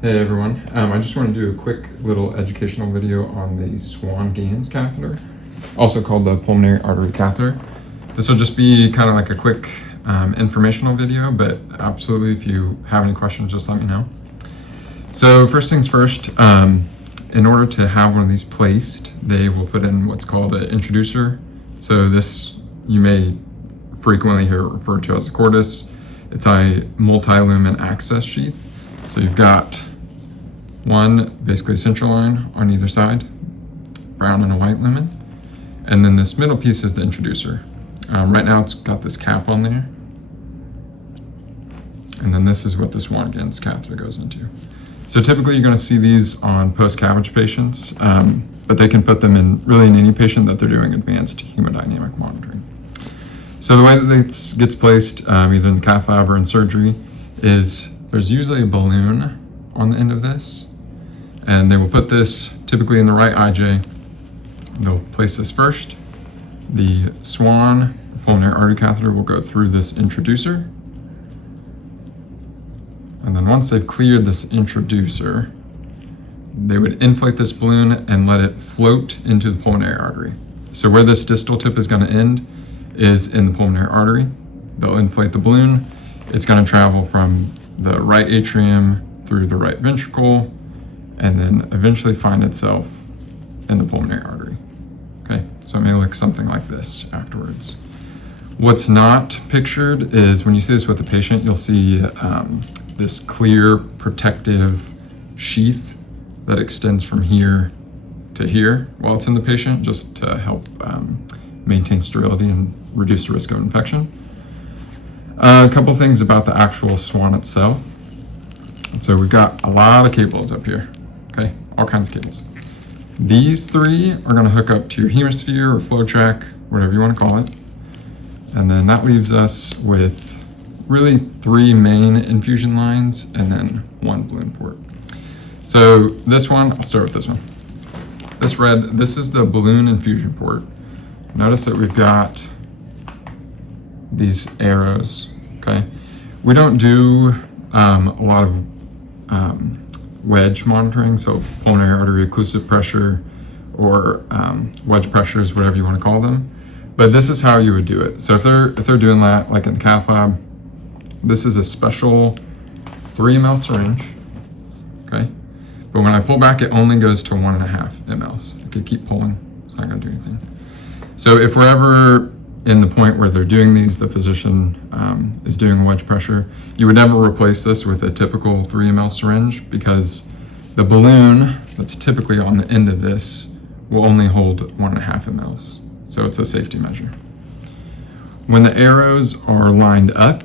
Hey everyone, I just want to do a quick little educational video on the Swan-Ganz catheter, also called the Pulmonary Artery Catheter. This will just be kind of like a quick informational video, but absolutely if you have any questions, just let me know. So first things first, in order to have one of these placed, they will put in what's called an introducer. So this you may frequently hear referred to as a cordis. It's a multi-lumen access sheath. So you've got one basically central line on either side, brown and a white lumen, and then this middle piece is the introducer. Right now it's got this cap on there, and then this is what the Swan-Ganz catheter goes into. So typically you're going to see these on post-CABG patients, but they can put them in really in any patient that they're doing advanced hemodynamic monitoring. So the way that this gets placed, either in the cath lab or in surgery, is there's usually a balloon on the end of this, and they will put this typically in the right IJ. They'll place this first. The Swan pulmonary artery catheter will go through this introducer. And then once they've cleared this introducer, they would inflate this balloon and let it float into the pulmonary artery. So where this distal tip is going to end is in the pulmonary artery. They'll inflate the balloon. It's going to travel from the right atrium through the right ventricle, and then eventually find itself in the pulmonary artery. Okay, so it may look something like this afterwards. What's not pictured is when you see this with the patient, you'll see this clear protective sheath that extends from here to here while it's in the patient, just to help maintain sterility and reduce the risk of infection. A couple things about the actual Swan itself. So we've got a lot of cables up here, okay? All kinds of cables. These three are gonna hook up to your hemisphere or flow track, whatever you wanna call it. And then that leaves us with really three main infusion lines and then one balloon port. So this one, I'll start with this one. This red, this is the balloon infusion port. Notice that we've got these arrows, okay? We don't do a lot of wedge monitoring, so pulmonary artery occlusive pressure or wedge pressures, whatever you want to call them. But this is how you would do it. So if they're doing that, like in the cath lab, this is a special 3 ml syringe, okay? But when I pull back, it only goes to 1.5 mLs. I could keep pulling, it's not gonna do anything. So if we're ever in the point where they're doing these, the physician is doing wedge pressure, you would never replace this with a typical 3 ml syringe, because the balloon that's typically on the end of this will only hold 1.5 mLs. So it's a safety measure. When the arrows are lined up,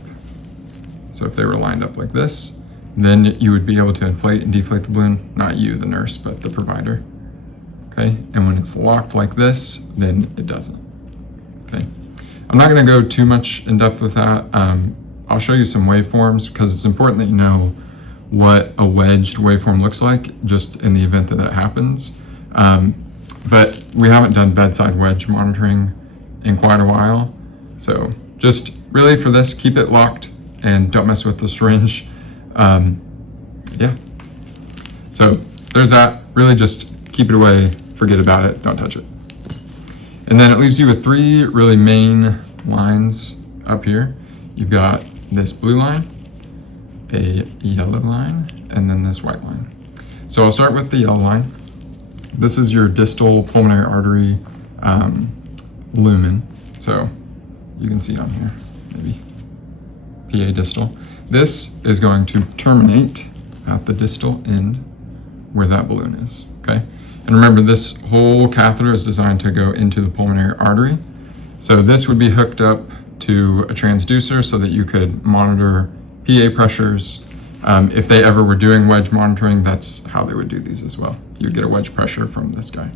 so if they were lined up like this, then you would be able to inflate and deflate the balloon, not you, the nurse, but the provider. Okay, and when it's locked like this, then it doesn't. Okay. I'm not going to go too much in depth with that. I'll show you some waveforms, because it's important that you know what a wedged waveform looks like, just in the event that that happens. But we haven't done bedside wedge monitoring in quite a while. So just really for this, keep it locked and don't mess with the syringe. Yeah. So there's that. Really just keep it away, forget about it, don't touch it. And then it leaves you with 3 really main lines up here. You've got this blue line, a yellow line, and then this white line. So I'll start with the yellow line. This is your distal pulmonary artery lumen. So you can see on here, maybe PA distal. This is going to terminate at the distal end where that balloon is, okay? And remember, this whole catheter is designed to go into the pulmonary artery. So this would be hooked up to a transducer so that you could monitor PA pressures. If they ever were doing wedge monitoring, that's how they would do these as well. You'd get a wedge pressure from this guy.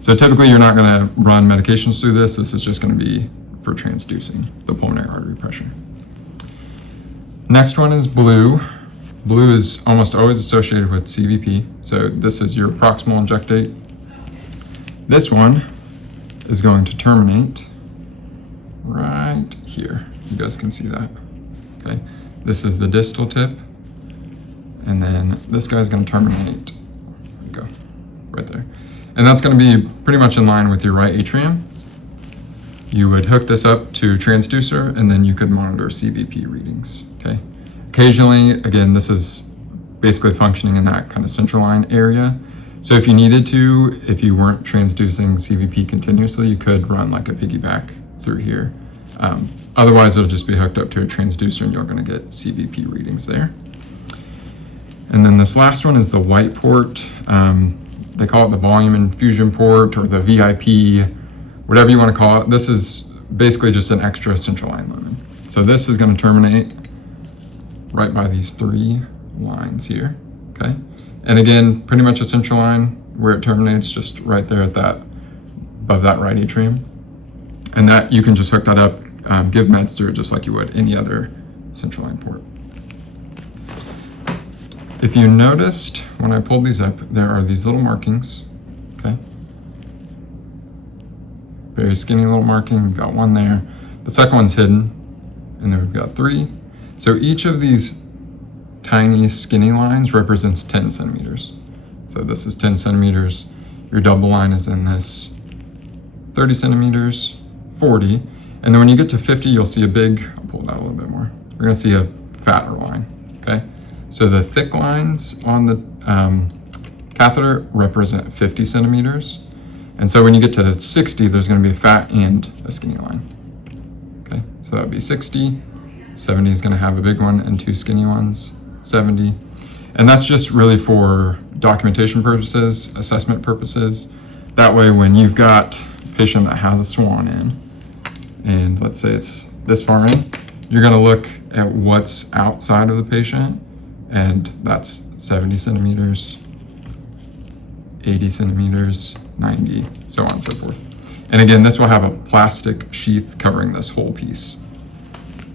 So typically you're not gonna run medications through this. This is just gonna be for transducing the pulmonary artery pressure. Next one is blue. Blue is almost always associated with CVP. So this is your proximal injectate. This one is going to terminate right here. You guys can see that, okay? This is the distal tip. and then this guy's going to terminate. There we go, right there. And that's going to be pretty much in line with your right atrium. You would hook this up to a transducer, and then you could monitor CVP readings, okay? Occasionally, again, this is basically functioning in that kind of central line area. So if you needed to, if you weren't transducing CVP continuously, you could run like a piggyback through here. Otherwise, it'll just be hooked up to a transducer and you're going to get CVP readings there. And then this last one is the white port. They call it the volume infusion port or the VIP, whatever you want to call it. This is basically just an extra central line lumen. So this is going to terminate right by these 3 lines here, okay? And again, pretty much a central line where it terminates, just right there at that, above that right atrium. And that, you can just hook that up, give meds through it just like you would any other central line port. If you noticed, when I pulled these up, there are these little markings, okay? Very skinny little marking, we've got 1 there. The second one's hidden, and then we've got 3. So each of these tiny skinny lines represents 10 centimeters. So this is 10 centimeters. Your double line is in this 30 centimeters, 40. And then when you get to 50, you'll see a big, I'll pull it out a little bit more. We're gonna see a fatter line, okay? So the thick lines on the catheter represent 50 centimeters. And so when you get to 60, there's gonna be a fat and a skinny line, okay? So that would be 60, 70 is gonna have a big one and 2 skinny ones, 70. And that's just really for documentation purposes, assessment purposes. That way, when you've got a patient that has a Swan in, and let's say it's this far in, you're gonna look at what's outside of the patient, and that's 70 centimeters, 80 centimeters, 90, so on and so forth. And again, this will have a plastic sheath covering this whole piece,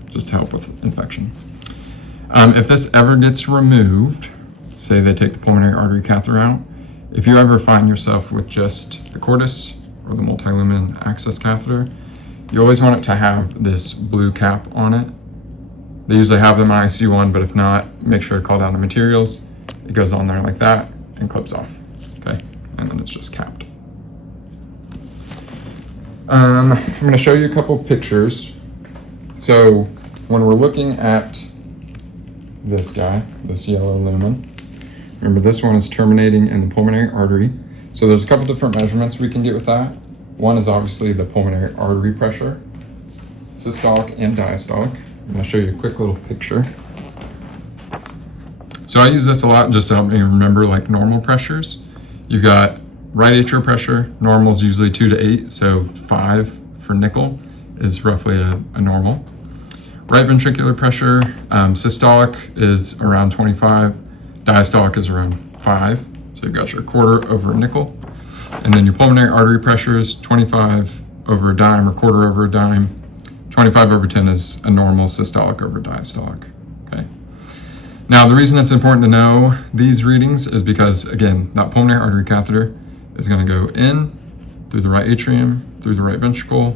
just to help with infection. If this ever gets removed, say they take the pulmonary artery catheter out, if you ever find yourself with just the cordis or the multi-lumen access catheter, you always want it to have this blue cap on it. They usually have them on ICU1, but if not, make sure to call down the materials. It goes on there like that and clips off, okay? And then it's just capped. I'm gonna show you a couple pictures. So when we're looking at this guy, this yellow lumen, remember this one is terminating in the pulmonary artery. So there's a couple different measurements we can get with that. One is obviously the pulmonary artery pressure, systolic and diastolic. I'm gonna show you a quick little picture. So I use this a lot just to help me remember like normal pressures. You've got right atrial pressure, normal is usually 2 to 8, so 5 for nickel is roughly a normal. Right ventricular pressure, systolic is around 25, diastolic is around 5. So you've got your quarter over a nickel. And then your pulmonary artery pressure is 25 over a dime or quarter over a dime. 25 over 10 is a normal systolic over diastolic, okay? Now, the reason it's important to know these readings is because, again, that pulmonary artery catheter is gonna go in through the right atrium, through the right ventricle,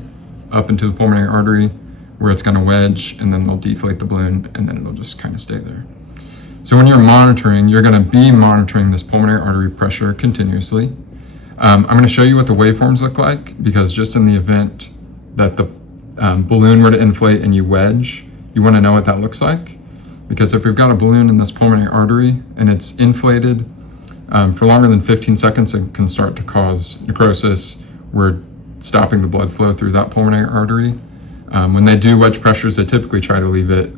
up into the pulmonary artery, where it's gonna wedge, and then they'll deflate the balloon, and then it'll just kind of stay there. So when you're monitoring, you're gonna be monitoring this pulmonary artery pressure continuously. I'm gonna show you what the waveforms look like, because just in the event that the balloon were to inflate and you wedge, you wanna know what that looks like. Because if we've got a balloon in this pulmonary artery and it's inflated for longer than 15 seconds, it can start to cause necrosis. We're stopping the blood flow through that pulmonary artery. When they do wedge pressures, they typically try to leave it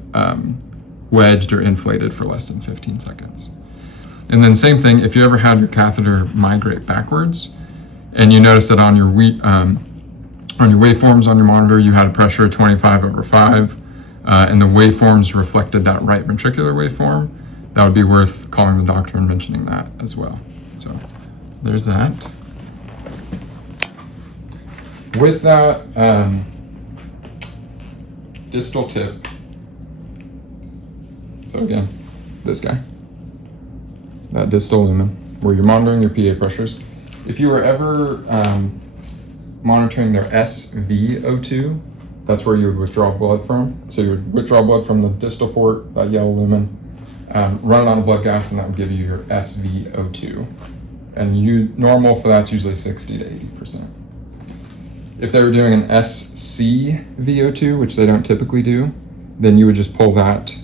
wedged or inflated for less than 15 seconds. And then same thing, if you ever had your catheter migrate backwards and you notice that on your waveforms on your monitor, you had a pressure of 25 over 5, and the waveforms reflected that right ventricular waveform, that would be worth calling the doctor and mentioning that as well. So there's that. With that distal tip, so again, this guy, that distal lumen, where you're monitoring your PA pressures. If you were ever monitoring their SVO2, that's where you would withdraw blood from. So you would withdraw blood from the distal port, that yellow lumen, run it on the blood gas, and that would give you your SvO2. And normal for that's usually 60 to 80%. If they were doing an ScVO2, which they don't typically do, then you would just pull that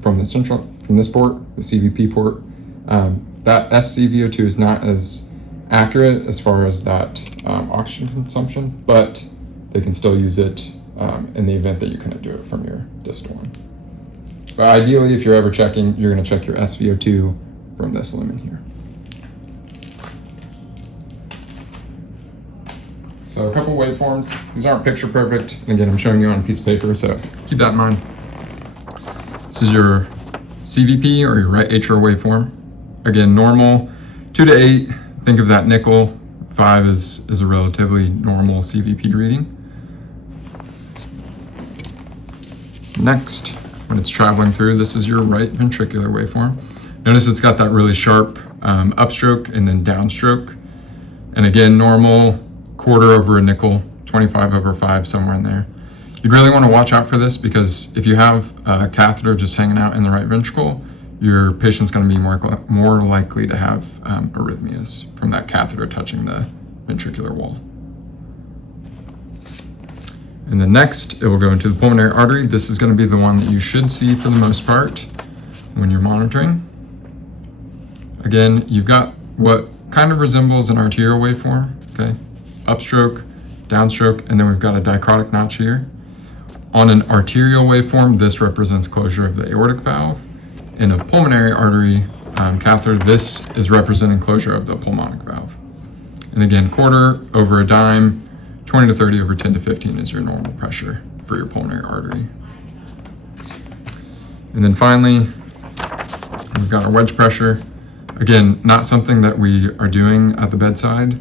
from this port, the CVP port. That ScVO2 is not as accurate as far as that oxygen consumption, but they can still use it in the event that you couldn't do it from your distal one. But ideally, if you're ever checking, you're going to check your SvO2 from this lumen here. So a couple waveforms. These aren't picture perfect. Again, I'm showing you on a piece of paper, so keep that in mind. This is your CVP or your right atrial waveform. Again, normal 2 to 8. Think of that nickel. 5 is a relatively normal CVP reading. Next, when it's traveling through, this is your right ventricular waveform. Notice it's got that really sharp upstroke and then downstroke. And again, normal, quarter over a nickel, 25 over 5, somewhere in there. You'd really want to watch out for this because if you have a catheter just hanging out in the right ventricle, your patient's going to be more likely to have arrhythmias from that catheter touching the ventricular wall. And then next, it will go into the pulmonary artery. This is going to be the one that you should see for the most part when you're monitoring. Again, you've got what kind of resembles an arterial waveform, okay? Upstroke, downstroke, and then we've got a dichrotic notch here. On an arterial waveform, this represents closure of the aortic valve. In a pulmonary artery catheter, this is representing closure of the pulmonic valve. And again, quarter over a dime, 20 to 30 over 10 to 15 is your normal pressure for your pulmonary artery. And then finally, we've got our wedge pressure. Again, not something that we are doing at the bedside,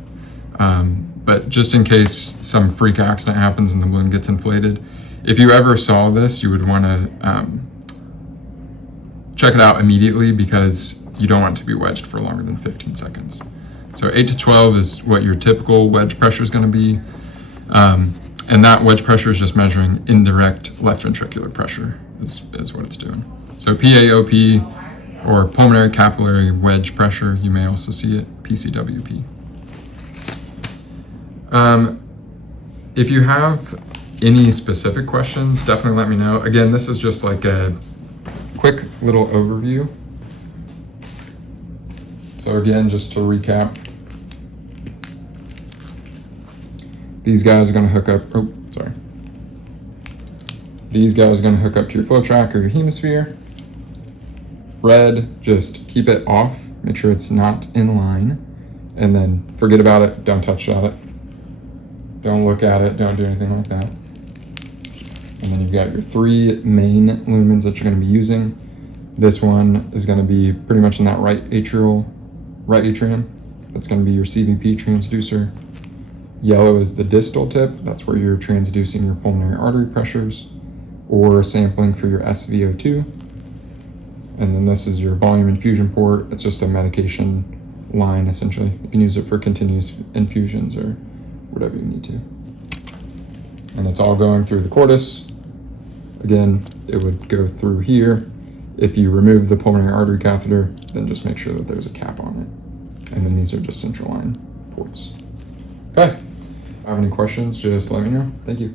but just in case some freak accident happens and the balloon gets inflated, if you ever saw this, you would want to check it out immediately because you don't want it to be wedged for longer than 15 seconds. So 8 to 12 is what your typical wedge pressure is going to be. And that wedge pressure is just measuring indirect left ventricular pressure is what it's doing. So PAOP or pulmonary capillary wedge pressure, you may also see it, PCWP. If you have any specific questions, definitely let me know. Again, this is just like a quick little overview. So again, just to recap, these guys are going to hook up, These guys are going to hook up to your flow track or your hemisphere. Red, just keep it off, make sure it's not in line, and then forget about it, don't touch it. Don't look at it, don't do anything like that. And then you've got your 3 main lumens that you're going to be using. This one is going to be pretty much in that right atrium. That's going to be your CVP transducer. Yellow is the distal tip. That's where you're transducing your pulmonary artery pressures or sampling for your SvO2. And then this is your volume infusion port. It's just a medication line, essentially. You can use it for continuous infusions or whatever you need to. And it's all going through the cordis. Again, it would go through here. If you remove the pulmonary artery catheter, then just make sure that there's a cap on it. And then these are just central line ports. Okay. If you have any questions, just let me know. Thank you.